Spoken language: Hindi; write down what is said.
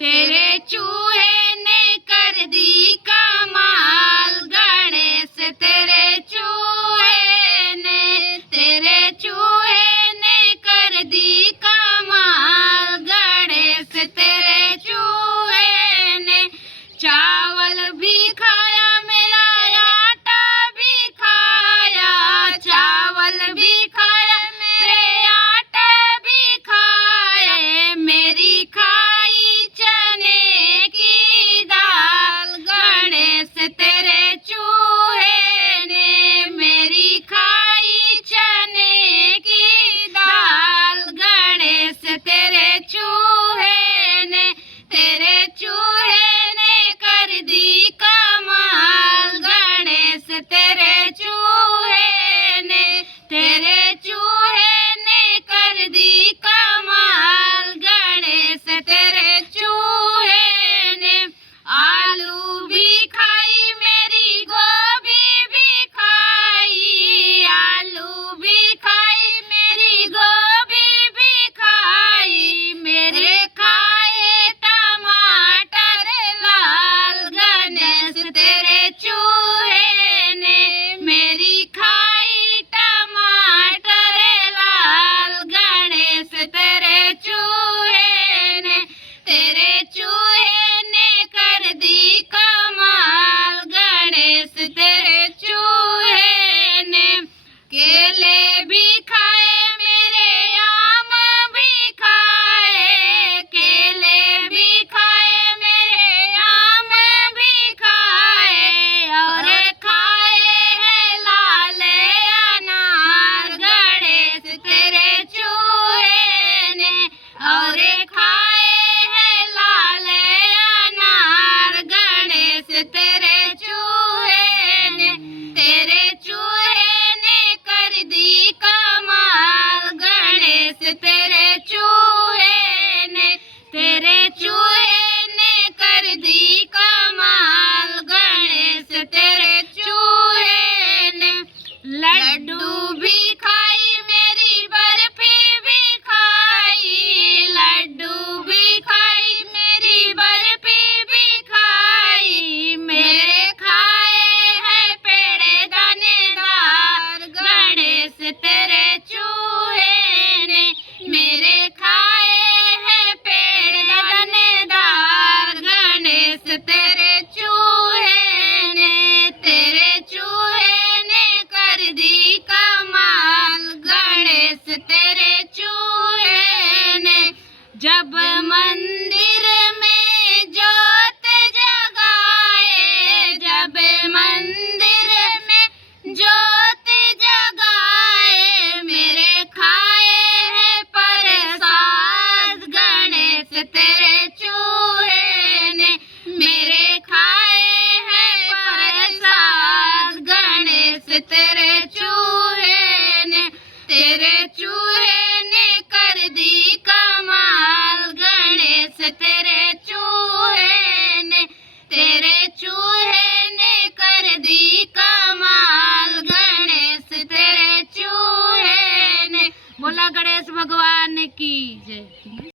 तेरे चूहे ने कर दी कमाल, गणेश तेरे चूहे ने कर दी कमाल, गणेश तेरे चूहे ने चावल भी खाया मेरा आटा भी खाया, चावल भी खाया मेरे आटा भी खाए, मेरी खाई चने की दाल, गणेश तेरे चूहे ने मेरी खाई चने की दाल, गणेश तेरे चूहे ने कर दी कमाल, गणेश तेरे चूहे ने कर दी कमाल, गणेश तेरे चूहे ने आलू भी खाई मेरी गोभी भी खाई, आलू भी खाई मेरी गोभी भी खाई, मेरे खाए टमाटर लाल, गणेश तेरे चूहे ने मेरी खाई टमाटर लाल, गणेश तेरे चूहे ने कर दी कमाल, गणेश तेरे चूहे ने केले भी खाए मेरे आम भी खाए, केले भी खाए मेरे आम भी खाए, और खाए हैं लाल अनार, गणेश तेरे चूहे ने और खाए हैं लाल अनार, गणेश तेरे चूहे ने कर दी कमाल, गणेश तेरे चूहे ने